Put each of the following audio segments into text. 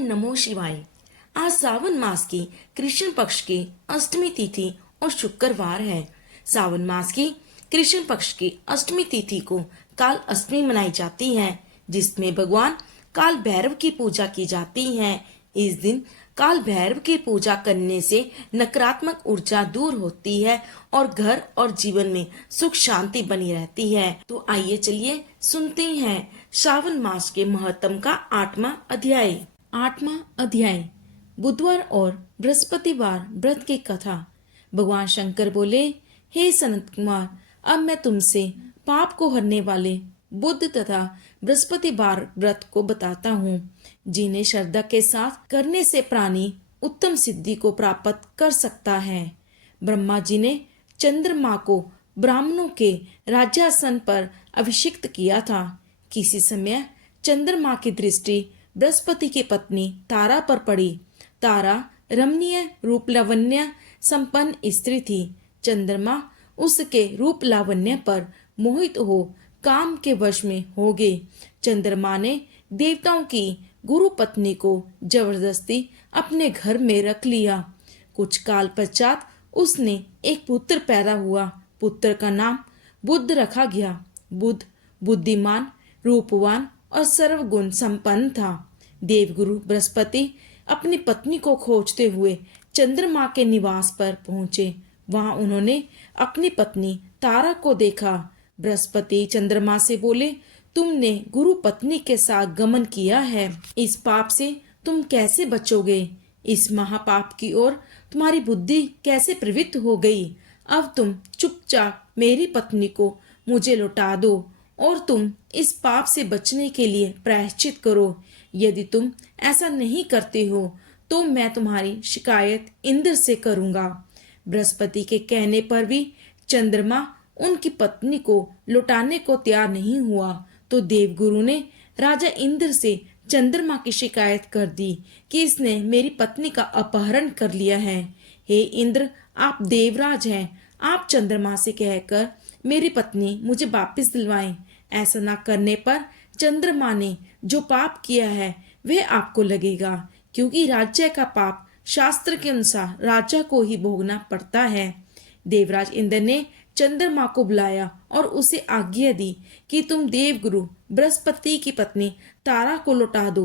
नमो शिवाय। आज सावन मास की कृष्ण पक्ष की अष्टमी तिथि और शुक्रवार है। सावन मास की कृष्ण पक्ष की अष्टमी तिथि को काल अष्टमी मनाई जाती है, जिसमें भगवान काल भैरव की पूजा की जाती है। इस दिन काल भैरव की पूजा करने से नकारात्मक ऊर्जा दूर होती है और घर और जीवन में सुख शांति बनी रहती है। तो आइए चलिए सुनते हैं श्रावण मास के महत्व का 8वां अध्याय। 8वां अध्याय बुधवार और बृहस्पतिवार व्रत की कथा। भगवान शंकर बोले, हे सनत कुमार, अब मैं तुमसे पाप को हरने वाले बुध तथा बृहस्पतिवार व्रत को बताता हूँ, जिन्हें श्रद्धा के साथ करने से प्राणी उत्तम सिद्धि को प्राप्त कर सकता है। ब्रह्मा जी ने चंद्रमा को ब्राह्मणों के राज्यासन पर अभिषिक्त किया था। किसी समय चंद्रमा की दृष्टि बृहस्पति की पत्नी तारा पर पड़ी। तारा रमणीय रूप लावण्य संपन्न स्त्री थी। चंद्रमा उसके रूप लावण्य पर मोहित हो काम के वश में हो गए। चंद्रमा ने देवताओं की गुरु पत्नी को जबरदस्ती अपने घर में रख लिया। कुछ काल पश्चात उसने एक पुत्र पैदा हुआ। पुत्र का नाम बुध रखा गया। बुध बुद्धिमान, रूपवान और सर्वगुण संपन्न था। देवगुरु बृहस्पति अपनी पत्नी को खोजते हुए चंद्रमा के निवास पर पहुंचे। वहां उन्होंने अपनी पत्नी तारा को देखा। बृहस्पति चंद्रमा से बोले, तुमने गुरु पत्नी के साथ गमन किया है, इस पाप से तुम कैसे बचोगे? इस महापाप की ओर तुम्हारी बुद्धि कैसे प्रवृत्त हो गई? अब तुम चुपचाप मेरी पत्नी को मुझे लौटा दो और तुम इस पाप से बचने के लिए प्रायश्चित करो। यदि तुम ऐसा नहीं करते हो तो मैं तुम्हारी शिकायत इंद्र से करूंगा। बृहस्पति के कहने पर भी चंद्रमा उनकी पत्नी को लौटाने को तैयार नहीं हुआ, तो देवगुरु ने राजा इंद्र से चंद्रमा की शिकायत कर दी कि इसने मेरी पत्नी का अपहरण कर लिया है। हे इंद्र, आप देवराज हैं, आप चंद्रमा से कहकर मेरी पत्नी मुझे वापस दिलवाएं। ऐसा न करने पर चंद्रमा ने जो पाप किया है वह आपको लगेगा, क्योंकि राज्य का पाप शास्त्र के अनुसार राजा को ही भोगना पड़ता है। देवराज इंद्र ने चंद्रमा को बुलाया और उसे आज्ञा दी कि तुम देवगुरु बृहस्पति की पत्नी तारा को लौटा दो।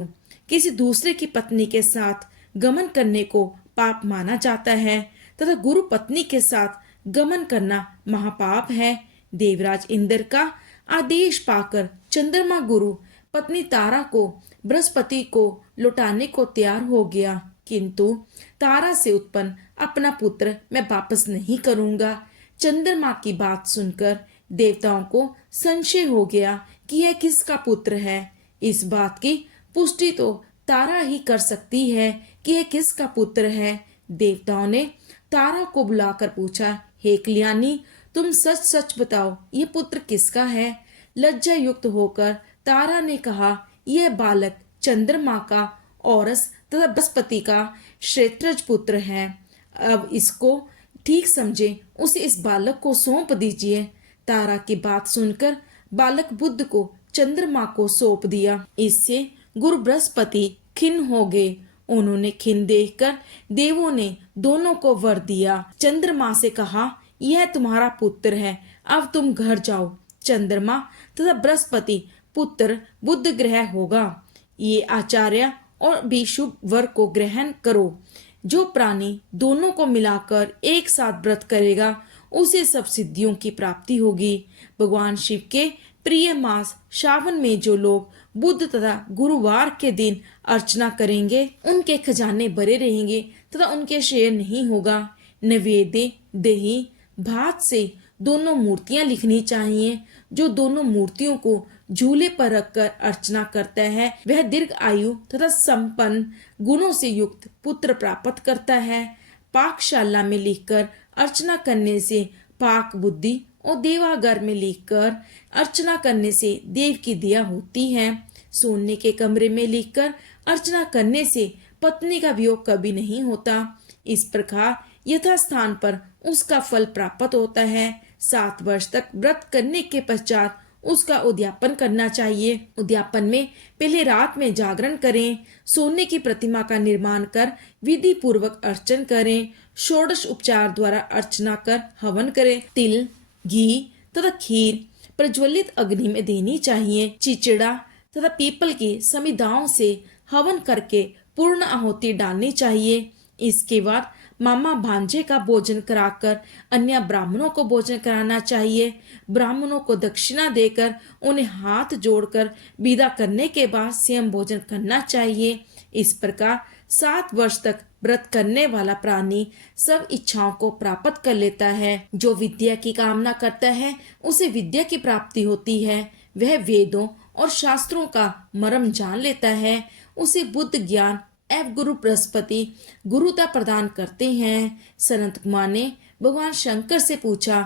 किसी दूसरे की पत्नी के साथ गमन करने को पाप माना जाता है तथा गुरु पत्नी के साथ गमन करना महापाप है। देवराज इंद्र का आदेश पाकर चंद्रमा गुरु पत्नी तारा को बृहस्पति को लौटाने को तैयार हो गया, किंतु तारा से उत्पन्न अपना पुत्र मैं वापस नहीं करूंगा। चंद्रमा की बात सुनकर देवताओं को संशय हो गया कि यह किसका पुत्र है। इस बात की पुष्टि तो तारा ही कर सकती है कि यह किसका पुत्र है। देवताओं ने तारा को बुलाकर पूछा, हे कल्याणी, तुम सच सच बताओ, यह पुत्र किसका है? लज्जा युक्त होकर तारा ने कहा, यह बालक चंद्रमा का औरस तथा बृहस्पति का क्षेत्रज पुत्र है। अब इसको ठीक समझे, उसे इस बालक को सौंप दीजिए। तारा की बात सुनकर बालक बुध को चंद्रमा को सौंप दिया। इससे गुरु बृहस्पति खिन्न हो गए। उन्होंने खिन्न देखकर देवों ने दोनों को वर दिया। चंद्रमा से कहा, यह तुम्हारा पुत्र है, अब तुम घर जाओ। चंद्रमा तथा बृहस्पति पुत्र बुध ग्रह होगा। ये आचार्य और भी शुभ वर को ग्रहण करो। जो प्राणी दोनों को मिलाकर एक साथ व्रत करेगा उसे सब सिद्धियों की प्राप्ति होगी। भगवान शिव के प्रिय मास श्रावण में जो लोग बुध तथा गुरुवार के दिन अर्चना करेंगे उनके खजाने भरे रहेंगे तथा उनके शेर नहीं होगा। नैवेद्य दही भात से दोनों मूर्तियां लिखनी चाहिए। जो दोनों मूर्तियों को झूले पर रखकर अर्चना करता है वह दीर्घ आयु तथा संपन्न गुणों से युक्त पुत्र प्राप्त करता है। पाकशाला में लिखकर अर्चना करने से पाक बुद्धि और देवागर में लिखकर अर्चना करने से देव की दया होती है। सोने के कमरे में लिखकर अर्चना करने से पत्नी का वियोग कभी नहीं होता। इस प्रकार यथा स्थान पर उसका फल प्राप्त होता है। 7 वर्ष तक व्रत करने के पश्चात उसका उद्यापन करना चाहिए। उद्यापन में पहले रात में जागरण करें, सोने की प्रतिमा का निर्माण कर विधि पूर्वक अर्चन करें, षोडश उपचार द्वारा अर्चना कर हवन करें। तिल, घी तथा खीर प्रज्वलित अग्नि में देनी चाहिए। चिचिड़ा तथा पीपल की समिधाओं से हवन करके पूर्ण आहुति डालनी चाहिए। इसके बाद मामा भांजे का भोजन कराकर अन्य ब्राह्मणों को भोजन कराना चाहिए। ब्राह्मणों को दक्षिणा देकर उन्हें हाथ जोड़कर विदा करने के बाद स्वयं भोजन करना चाहिए। इस प्रकार 7 वर्ष तक व्रत करने वाला प्राणी सब इच्छाओं को प्राप्त कर लेता है। जो विद्या की कामना करता है उसे विद्या की प्राप्ति होती है। वह वेदों और शास्त्रों का मर्म जान लेता है। उसे बुद्ध ज्ञान एवं गुरु बृहस्पति गुरुता प्रदान करते हैं। सनत कुमार ने भगवान शंकर से पूछा,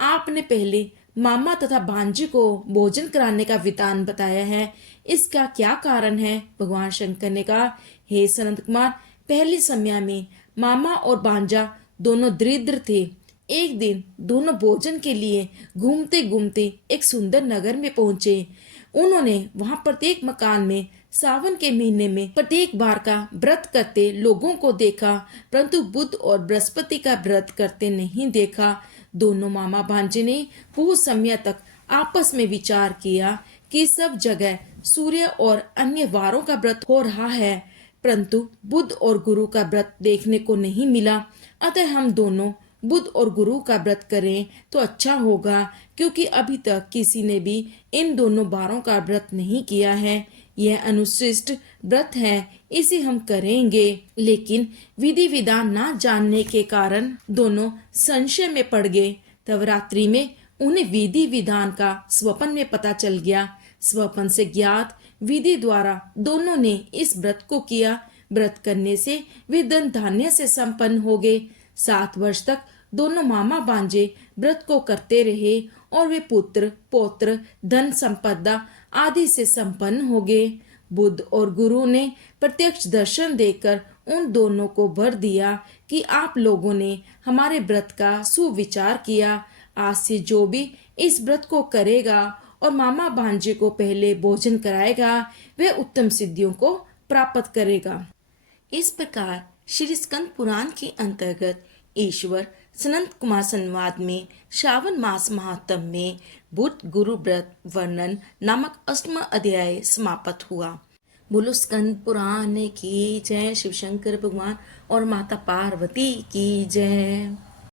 आपने पहले मामा तथा भांजे को भोजन कराने का विधान बताया है, इसका क्या कारण है? भगवान शंकर ने कहा, हे सनत कुमार, पहले समय में मामा और भांजा दोनों दरिद्र थे। एक दिन दोनों भोजन के लिए घूमते घूमते एक सुंदर नगर में पहुंचे। उन्होंने वहां प्रत्येक मकान में सावन के महीने में प्रत्येक बार का व्रत करते लोगों को देखा, परंतु बुध और बृहस्पति का व्रत करते नहीं देखा। दोनों मामा भांजे ने बहुत समय तक आपस में विचार किया कि सब जगह सूर्य और अन्य वारों का व्रत हो रहा है, परंतु बुध और गुरु का व्रत देखने को नहीं मिला। अतः हम दोनों बुध और गुरु का व्रत करें तो अच्छा होगा, क्योंकि अभी तक किसी ने भी इन दोनों बारों का व्रत नहीं किया है। यह अनुशिष्ट व्रत है, इसे हम करेंगे। लेकिन विधि विधान ना जानने के कारण दोनों संशय में पड़ गए। तब रात्रि में उन्हें विधि विधान का स्वप्न में पता चल गया। स्वप्न से ज्ञात विधि द्वारा दोनों ने इस व्रत को किया। व्रत करने से वे धन धान्य से संपन्न हो गए। 7 वर्ष तक दोनों मामा भांजे व्रत को करते रहे और वे पुत्र पौत्र धन संपदा आदि से संपन्न हो गए। बुद्ध और गुरु ने प्रत्यक्ष दर्शन देकर उन दोनों को वर दिया कि आप लोगों ने हमारे व्रत का सुविचार किया। आज से जो भी इस व्रत को करेगा और मामा भांजे को पहले भोजन कराएगा, वह उत्तम सिद्धियों को प्राप्त करेगा। इस प्रकार श्री स्कंद पुराण के अंतर्गत ईश्वर सनत कुमार संवाद में श्रावण मास महात्म में बुद्ध गुरु व्रत वर्णन नामक 8वां अध्याय समाप्त हुआ। बोलो स्कंद पुराण की जय। शिव शंकर भगवान और माता पार्वती की जय।